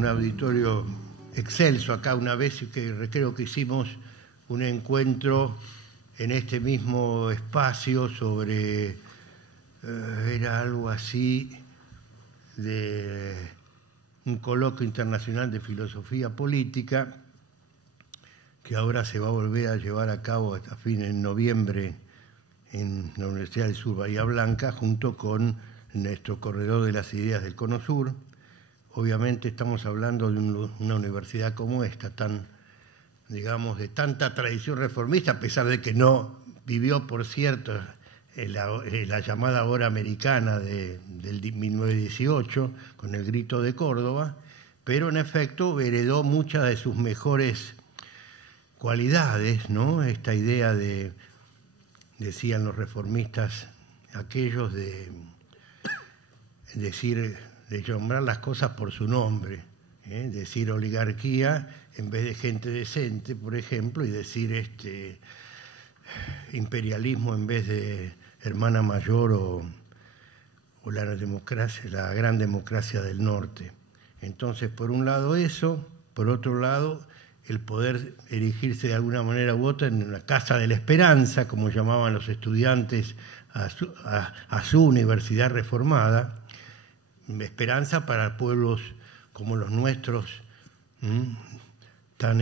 un auditorio excelso acá una vez, que creo que hicimos un encuentro en este mismo espacio sobre, era algo así, de un coloquio internacional de filosofía política, que ahora se va a volver a llevar a cabo hasta fin de noviembre en la Universidad del Sur Bahía Blanca, junto con nuestro corredor de las ideas del Cono Sur. Obviamente estamos hablando de una universidad como esta, tan, digamos, de tanta tradición reformista, a pesar de que no vivió, por cierto, la llamada hora americana del 1918, con el Grito de Córdoba, pero en efecto heredó muchas de sus mejores cualidades, ¿no? Esta idea de, decían los reformistas, aquellos de decir, de nombrar las cosas por su nombre, decir oligarquía en vez de gente decente, por ejemplo, y decir imperialismo en vez de hermana mayor o la democracia, la gran democracia del norte. Entonces, por un lado eso, por otro lado, el poder erigirse de alguna manera u otra en la Casa de la Esperanza, como llamaban los estudiantes a su universidad reformada, esperanza para pueblos como los nuestros, tan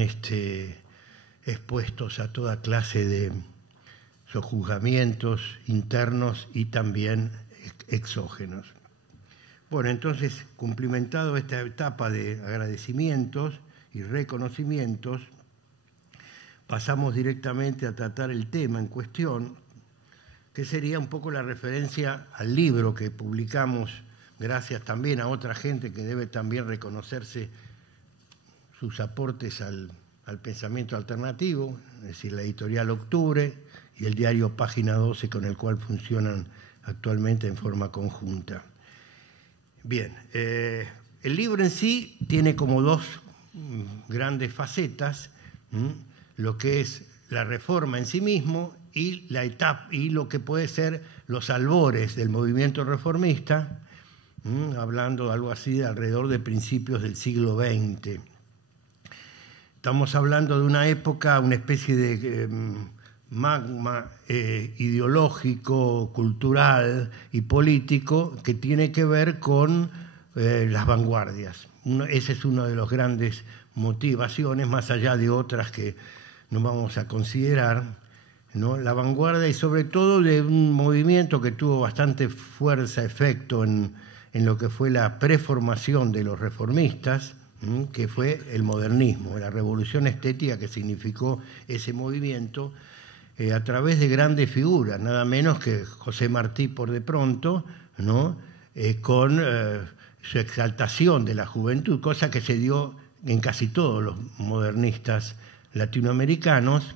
expuestos a toda clase de sojuzgamientos internos y también exógenos. Bueno, entonces, cumplimentado esta etapa de agradecimientos y reconocimientos, pasamos directamente a tratar el tema en cuestión, que sería un poco la referencia al libro que publicamos, gracias también a otra gente que debe también reconocerse sus aportes al pensamiento alternativo, es decir, la editorial Octubre y el diario Página 12, con el cual funcionan actualmente en forma conjunta. Bien, el libro en sí tiene como dos grandes facetas, lo que es la reforma en sí mismo y la etapa y lo que puede ser los albores del movimiento reformista, hablando de algo así de alrededor de principios del siglo XX. Estamos hablando de una época, una especie de magma ideológico, cultural y político que tiene que ver con las vanguardias. Ese es uno de los grandes motivaciones, más allá de otras que no vamos a considerar, ¿no? La vanguardia, y sobre todo de un movimiento que tuvo bastante fuerza, efecto en lo que fue la preformación de los reformistas, que fue el modernismo, la revolución estética que significó ese movimiento, a través de grandes figuras, nada menos que José Martí por de pronto, ¿no? Con su exaltación de la juventud, cosa que se dio en casi todos los modernistas latinoamericanos.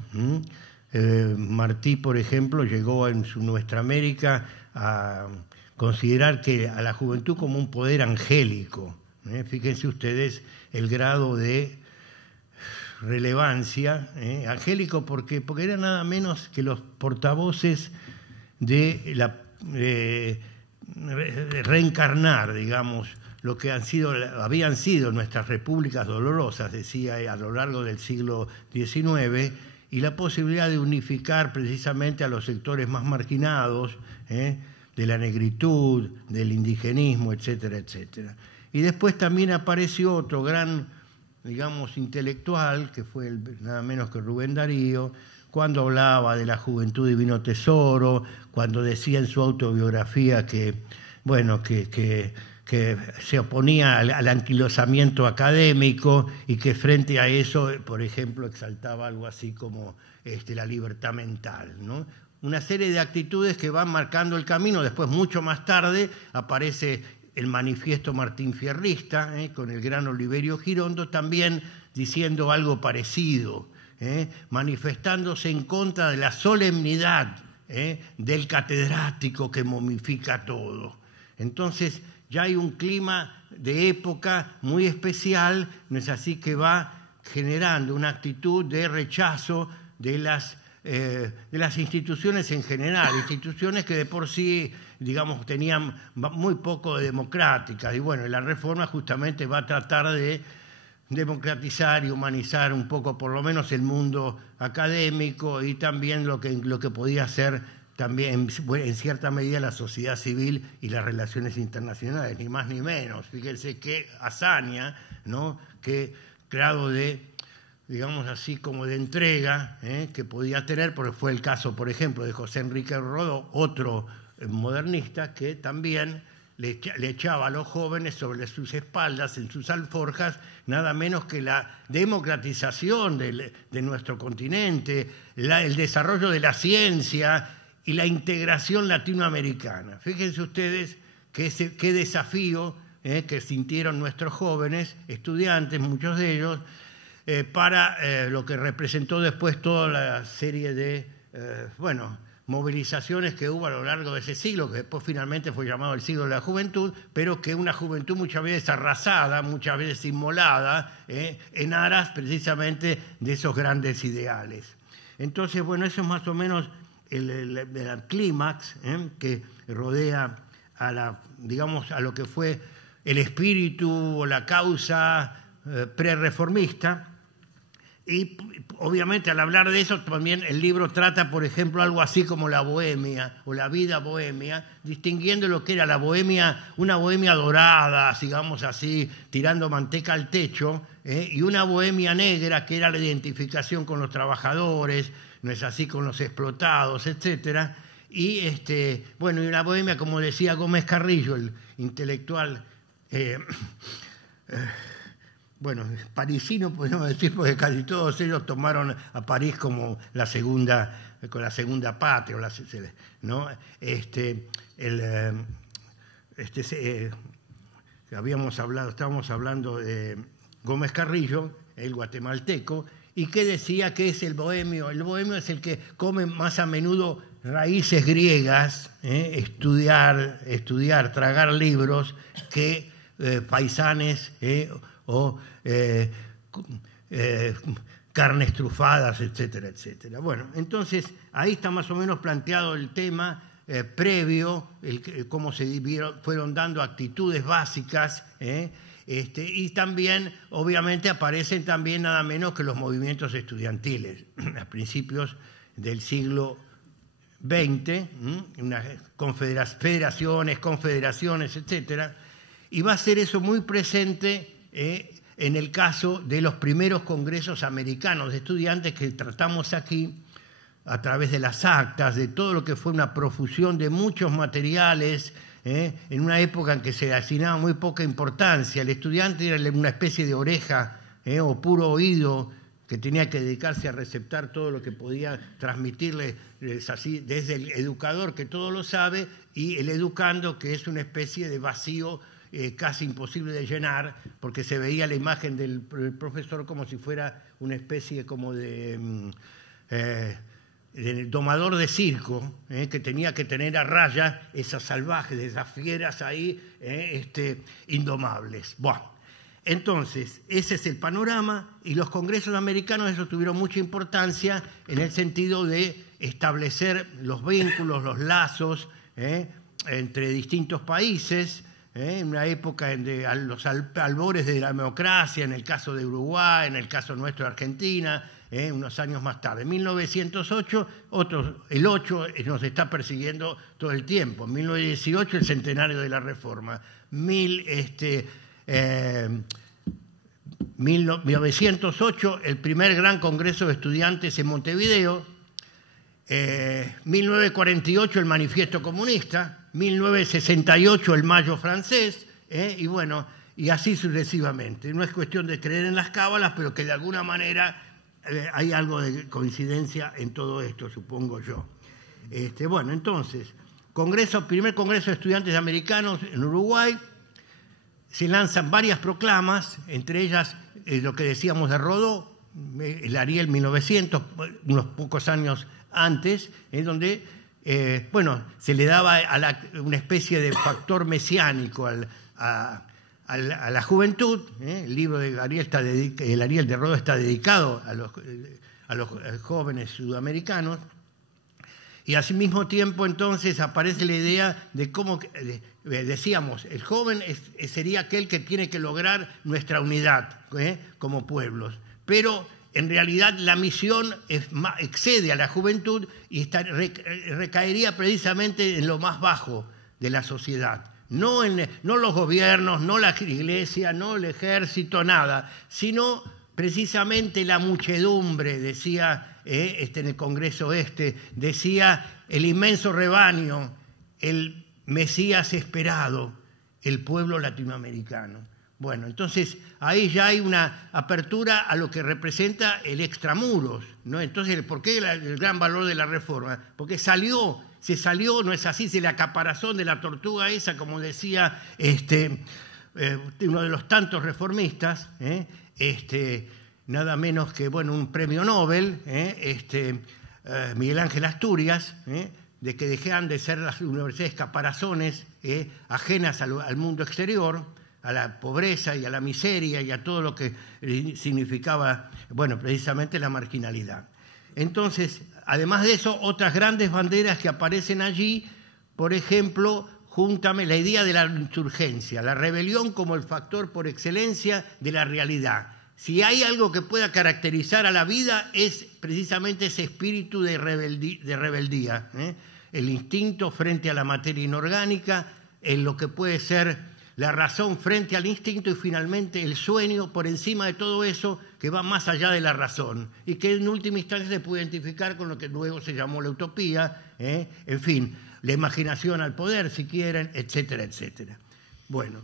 Martí, por ejemplo, llegó en su Nuestra América a considerar que a la juventud como un poder angélico. Fíjense ustedes el grado de relevancia, angélico, porque era nada menos que los portavoces de reencarnar, digamos, lo que habían sido nuestras repúblicas dolorosas, decía, a lo largo del siglo XIX, y la posibilidad de unificar precisamente a los sectores más marginados, de la negritud, del indigenismo, etcétera, etcétera. Y después también apareció otro gran, digamos, intelectual, que fue nada menos que Rubén Darío, cuando hablaba de la juventud divino tesoro, cuando decía en su autobiografía que se oponía al anquilosamiento académico y que frente a eso, por ejemplo, exaltaba algo así como la libertad mental, ¿no? Una serie de actitudes que van marcando el camino. Después, mucho más tarde, aparece el manifiesto Martín Fierrista, con el gran Oliverio Girondo, también diciendo algo parecido, manifestándose en contra de la solemnidad del catedrático que momifica todo. Entonces, ya hay un clima de época muy especial, no es así, que va generando una actitud de rechazo de las instituciones en general, instituciones que de por sí digamos, tenían muy poco de democráticas. Y bueno, la reforma justamente va a tratar de democratizar y humanizar un poco, por lo menos, el mundo académico y también lo que podía ser también en cierta medida la sociedad civil y las relaciones internacionales, ni más ni menos. Fíjense qué hazaña, ¿no? Qué grado de, digamos así, como de entrega que podía tener, porque fue el caso, por ejemplo, de José Enrique Rodó, otro modernista que también le echaba a los jóvenes sobre sus espaldas, en sus alforjas, nada menos que la democratización de nuestro continente, el desarrollo de la ciencia y la integración latinoamericana. Fíjense ustedes qué desafío que sintieron nuestros jóvenes, estudiantes, muchos de ellos, para lo que representó después toda la serie de, movilizaciones que hubo a lo largo de ese siglo, que después finalmente fue llamado el siglo de la juventud, pero que una juventud muchas veces arrasada, muchas veces inmolada, en aras precisamente de esos grandes ideales. Entonces, bueno, eso es más o menos el clímax que rodea a lo que fue el espíritu o la causa prerreformista. Y obviamente al hablar de eso también el libro trata, por ejemplo, algo así como la bohemia o la vida bohemia, distinguiendo lo que era la bohemia, una bohemia dorada, digamos así, tirando manteca al techo, y una bohemia negra que era la identificación con los trabajadores, no es así, con los explotados, etcétera. Y y una bohemia, como decía Gómez Carrillo, el intelectual parisino, podemos decir, porque casi todos ellos tomaron a París como la segunda patria, ¿no? Estábamos hablando de Gómez Carrillo, el guatemalteco, y que decía que es el bohemio. El bohemio es el que come más a menudo raíces griegas, estudiar, tragar libros, que paisanes, o carnes trufadas, etcétera, etcétera. Bueno, entonces ahí está más o menos planteado el tema previo, cómo fueron dando actitudes básicas, y también, obviamente, aparecen también nada menos que los movimientos estudiantiles a principios del siglo XX, unas confederaciones, etcétera, y va a ser eso muy presente en el caso de los primeros congresos americanos de estudiantes que tratamos aquí, a través de las actas, de todo lo que fue una profusión de muchos materiales, en una época en que se asignaba muy poca importancia. El estudiante era una especie de oreja o puro oído que tenía que dedicarse a receptar todo lo que podía transmitirle, así, desde el educador, que todo lo sabe, y el educando, que es una especie de vacío casi imposible de llenar, porque se veía la imagen del profesor como si fuera una especie como de domador de circo, que tenía que tener a raya esas salvajes, esas fieras ahí, indomables. Bueno, entonces, ese es el panorama, y los congresos americanos, eso tuvieron mucha importancia en el sentido de establecer los vínculos, los lazos entre distintos países, en una época a los albores de la democracia, en el caso de Uruguay, en el caso nuestro de Argentina, unos años más tarde. En 1908, el 8 nos está persiguiendo todo el tiempo. En 1918, el centenario de la Reforma. 1908, el primer gran congreso de estudiantes en Montevideo. 1948, el manifiesto comunista. 1968, el Mayo francés, y así sucesivamente. No es cuestión de creer en las cábalas, pero que de alguna manera hay algo de coincidencia en todo esto, supongo yo. Entonces, primer congreso de estudiantes americanos en Uruguay, se lanzan varias proclamas, entre ellas lo que decíamos de Rodó, el Ariel 1900, unos pocos años antes, donde se le daba una especie de factor mesiánico a la juventud. El libro de Ariel el Ariel de Rodó está dedicado a los jóvenes sudamericanos. Y al mismo tiempo entonces aparece la idea de cómo, decíamos, el joven sería aquel que tiene que lograr nuestra unidad como pueblos. Pero en realidad la misión excede a la juventud y recaería precisamente en lo más bajo de la sociedad. No los gobiernos, no la iglesia, no el ejército, nada, sino precisamente la muchedumbre, decía en el Congreso decía el inmenso rebaño, el Mesías esperado, el pueblo latinoamericano. Bueno, entonces ahí ya hay una apertura a lo que representa el extramuros, ¿no? Entonces, ¿por qué el gran valor de la reforma? Porque se salió, no es así, de la caparazón de la tortuga esa, como decía uno de los tantos reformistas, nada menos que un premio Nobel, Miguel Ángel Asturias, de que dejaran de ser las universidades caparazones ajenas al mundo exterior, a la pobreza y a la miseria y a todo lo que significaba, precisamente la marginalidad. Entonces, además de eso, otras grandes banderas que aparecen allí, por ejemplo, júntame la idea de la insurgencia, la rebelión como el factor por excelencia de la realidad. Si hay algo que pueda caracterizar a la vida es precisamente ese espíritu de rebeldía, el instinto frente a la materia inorgánica, en lo que puede ser la razón frente al instinto y finalmente el sueño por encima de todo eso que va más allá de la razón y que en última instancia se puede identificar con lo que luego se llamó la utopía, en fin, la imaginación al poder si quieren, etcétera, etcétera. Bueno,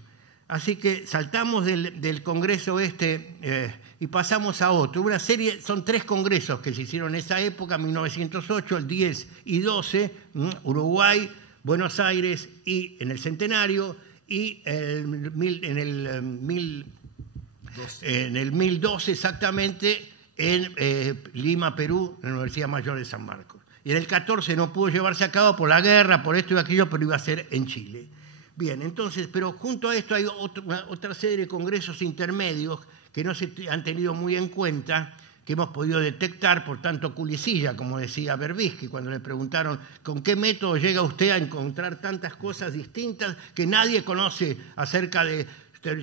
así que saltamos del congreso y pasamos a otro. Una serie, son 3 congresos que se hicieron en esa época, 1908, el 10 y 12, Uruguay, Buenos Aires y en el Centenario, y en el 1012 exactamente en Lima, Perú, en la Universidad Mayor de San Marcos. Y en el 14 no pudo llevarse a cabo por la guerra, por esto y aquello, pero iba a ser en Chile. Bien, entonces, pero junto a esto hay otra serie de congresos intermedios que no se han tenido muy en cuenta, que hemos podido detectar, por tanto, culicilla, como decía Berbisky, cuando le preguntaron con qué método llega usted a encontrar tantas cosas distintas que nadie conoce acerca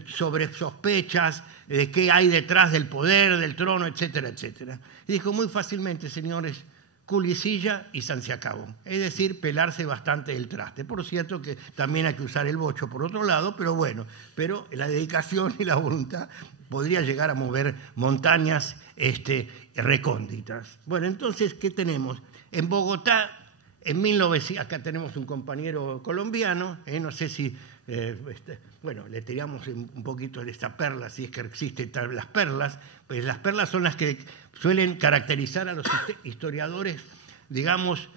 sobre sospechas, de qué hay detrás del poder, del trono, etcétera, etcétera. Y dijo muy fácilmente, señores, culicilla y san se acabó. Es decir, pelarse bastante el traste. Por cierto que también hay que usar el bocho por otro lado, pero la dedicación y la voluntad podría llegar a mover montañas recónditas. Bueno, entonces, ¿qué tenemos? En Bogotá, en 1900, acá tenemos un compañero colombiano, no sé si, le tiramos un poquito de esta perla, si es que existen las perlas, pues las perlas son las que suelen caracterizar a los historiadores, digamos,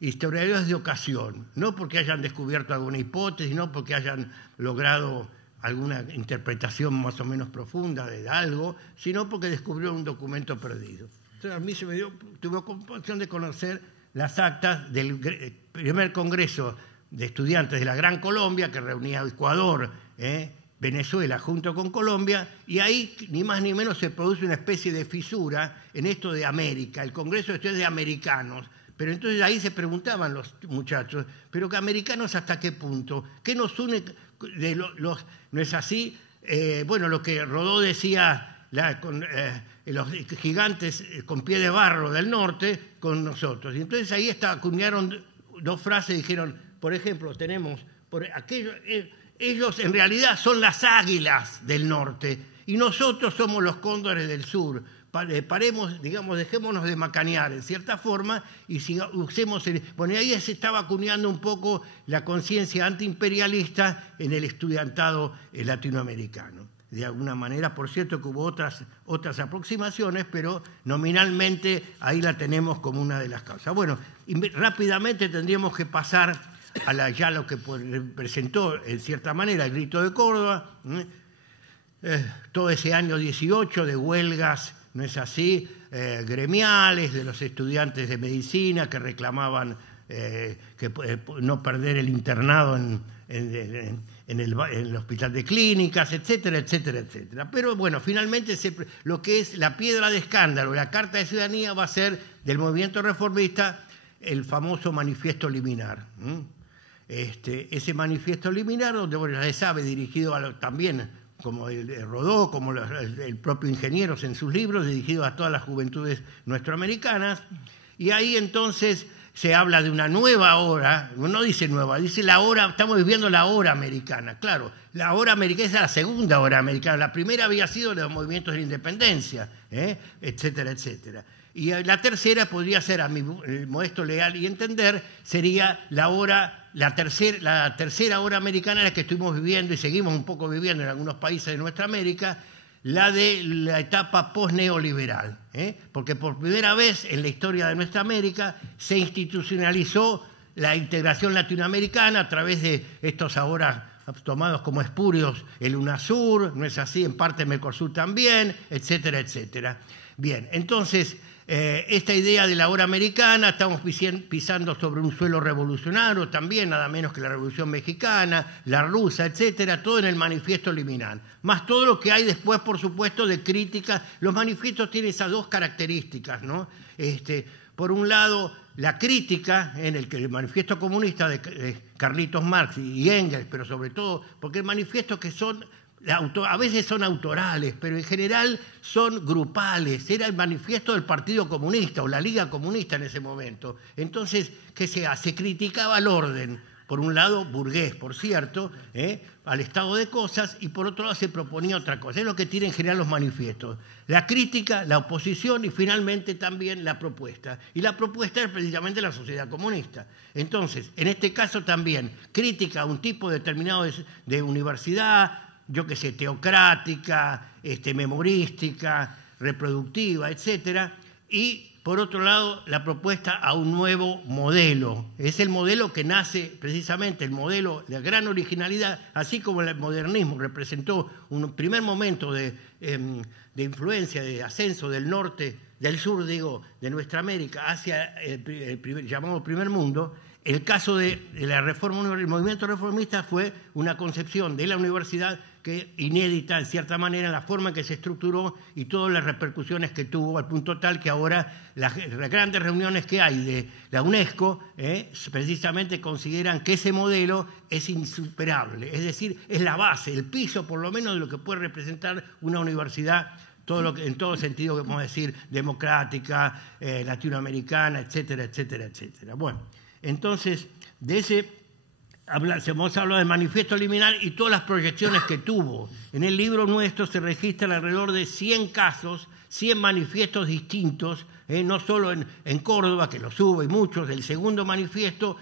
historiadores de ocasión, no porque hayan descubierto alguna hipótesis, no porque hayan logrado alguna interpretación más o menos profunda de algo, sino porque descubrieron un documento perdido. Entonces a mí tuve ocasión de conocer las actas del primer congreso de estudiantes de la Gran Colombia, que reunía Ecuador, Venezuela junto con Colombia, y ahí ni más ni menos se produce una especie de fisura en esto de América, el Congreso de Estudiantes de Americanos. Pero entonces ahí se preguntaban los muchachos, ¿pero que americanos hasta qué punto? ¿Qué nos une no es así? Lo que Rodó decía, los gigantes con pie de barro del norte con nosotros. Y entonces ahí acuñaron 2 frases y dijeron, por ejemplo, tenemos, ellos en realidad son las águilas del norte y nosotros somos los cóndores del sur. Paremos, digamos, dejémonos de macanear en cierta forma y usemos y ahí se estaba acuñando un poco la conciencia antiimperialista en el estudiantado latinoamericano. De alguna manera, por cierto, que hubo otras aproximaciones, pero nominalmente ahí la tenemos como una de las causas. Bueno, rápidamente tendríamos que pasar a ya lo que presentó, en cierta manera, el Grito de Córdoba, todo ese año 18 de huelgas, ¿no es así?, gremiales de los estudiantes de medicina que reclamaban no perder el internado en el hospital de clínicas, etcétera, etcétera, etcétera. Pero bueno, finalmente lo que es la piedra de escándalo, la Carta de Ciudadanía va a ser del movimiento reformista el famoso manifiesto liminar. Ese manifiesto liminar, donde, bueno, ya se sabe, dirigido también, como Rodó, como el propio Ingenieros en sus libros, dirigido a todas las juventudes nuestroamericanas. Y ahí entonces se habla de una nueva hora, no dice nueva, dice la hora, estamos viviendo la hora americana. Claro, la hora americana es la segunda hora americana, la primera había sido los movimientos de la independencia, etcétera, etcétera. Y la tercera podría ser, a mi modesto leal y entender, sería la tercera hora americana, la que estuvimos viviendo y seguimos un poco viviendo en algunos países de nuestra América, la de la etapa post-neoliberal, porque por primera vez en la historia de nuestra América se institucionalizó la integración latinoamericana a través de estos ahora tomados como espurios el UNASUR, no es así, en parte Mercosur también, etcétera, etcétera. Bien, entonces, esta idea de la hora americana, estamos pisando sobre un suelo revolucionario también, nada menos que la Revolución Mexicana, la rusa, etcétera, todo en el manifiesto liminal. Más todo lo que hay después, por supuesto, de crítica. Los manifiestos tienen esas dos características, ¿no? Por un lado, la crítica, en el manifiesto comunista de Carlitos Marx y Engels, pero sobre todo, porque el manifiesto que son... a veces son autorales, pero en general son grupales. Era el manifiesto del Partido Comunista o la Liga Comunista en ese momento. Entonces, ¿qué se hace? Se criticaba el orden, por un lado burgués, por cierto, al estado de cosas, y por otro lado se proponía otra cosa. Es lo que tienen en general los manifiestos. La crítica, la oposición y finalmente también la propuesta. Y la propuesta es precisamente la sociedad comunista. Entonces, en este caso también, crítica a un tipo determinado de universidad, yo qué sé, teocrática, memorística, reproductiva, etcétera, y por otro lado la propuesta a un nuevo modelo. Es el modelo que nace precisamente, el modelo de gran originalidad, así como el modernismo representó un primer momento de influencia, de ascenso del norte, del sur, digo, de nuestra América hacia el llamado primer mundo. El caso de la reforma, el movimiento reformista fue una concepción de la universidad que inédita, en cierta manera, en la forma en que se estructuró y todas las repercusiones que tuvo, al punto tal que ahora las grandes reuniones que hay de la UNESCO precisamente consideran que ese modelo es insuperable, es decir, es la base, el piso por lo menos de lo que puede representar una universidad, en todo sentido que podemos decir, democrática, latinoamericana, etcétera, etcétera, etcétera. Bueno, entonces, hemos hablado del manifiesto liminal y todas las proyecciones que tuvo. En el libro nuestro se registran alrededor de 100 casos, 100 manifiestos distintos, no solo en Córdoba, que los hubo y muchos, del segundo manifiesto,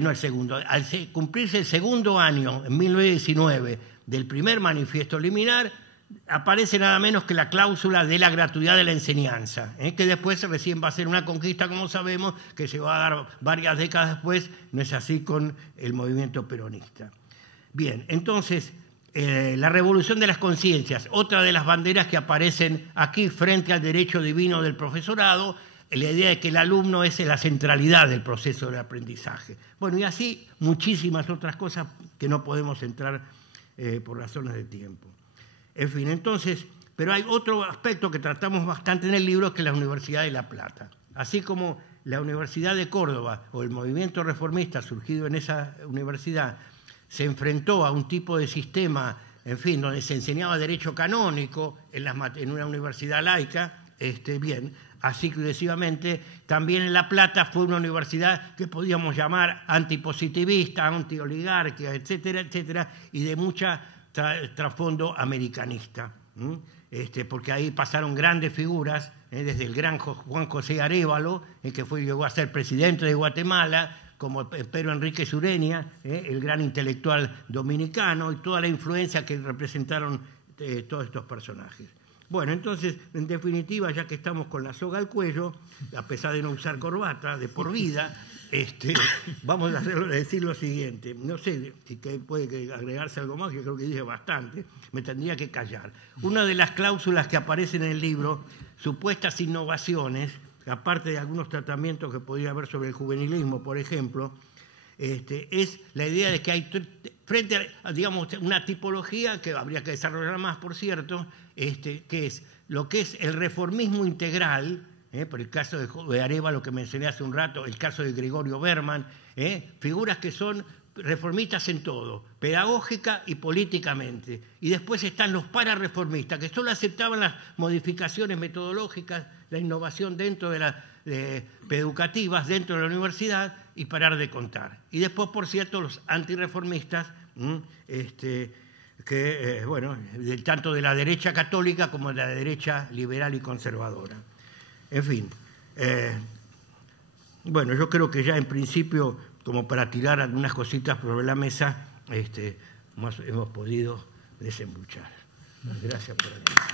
no el segundo, al cumplirse el segundo año, en 1919, del primer manifiesto liminal, aparece nada menos que la cláusula de la gratuidad de la enseñanza, que después recién va a ser una conquista, como sabemos, que se va a dar varias décadas después, no es así con el movimiento peronista. Bien, entonces, la revolución de las conciencias, otra de las banderas que aparecen aquí frente al derecho divino del profesorado, la idea de que el alumno es la centralidad del proceso de aprendizaje. Bueno, y así muchísimas otras cosas que no podemos entrar por razones de tiempo. En fin, entonces, pero hay otro aspecto que tratamos bastante en el libro, que es la Universidad de La Plata. Así como la Universidad de Córdoba o el movimiento reformista surgido en esa universidad se enfrentó a un tipo de sistema, en fin, donde se enseñaba derecho canónico en una universidad laica, bien, así sucesivamente, también en La Plata fue una universidad que podíamos llamar antipositivista, antioligárquica, etcétera, etcétera, y de mucha trasfondo americanista, porque ahí pasaron grandes figuras, desde el gran Juan José Arévalo, que llegó a ser presidente de Guatemala, como Pedro Enrique Sureña, el gran intelectual dominicano, y toda la influencia que representaron todos estos personajes. Bueno, entonces, en definitiva, ya que estamos con la soga al cuello, a pesar de no usar corbata de por vida, vamos a decir lo siguiente. No sé si puede agregarse algo más, yo creo que dije bastante, me tendría que callar. Una de las cláusulas que aparecen en el libro, supuestas innovaciones, aparte de algunos tratamientos que podría haber sobre el juvenilismo, por ejemplo, es la idea de que hay, frente a, digamos, una tipología que habría que desarrollar más, por cierto, que es lo que es el reformismo integral, por el caso de Arévalo que mencioné hace un rato, el caso de Gregorio Berman, figuras que son reformistas en todo, pedagógica y políticamente. Y después están los parareformistas, que solo aceptaban las modificaciones metodológicas, la innovación dentro de las educativas, dentro de la universidad, y parar de contar. Y después, por cierto, los antirreformistas, bueno, tanto de la derecha católica como de la derecha liberal y conservadora. En fin, bueno, yo creo que ya en principio, como para tirar algunas cositas sobre la mesa, hemos podido desembuchar. Gracias por la atención.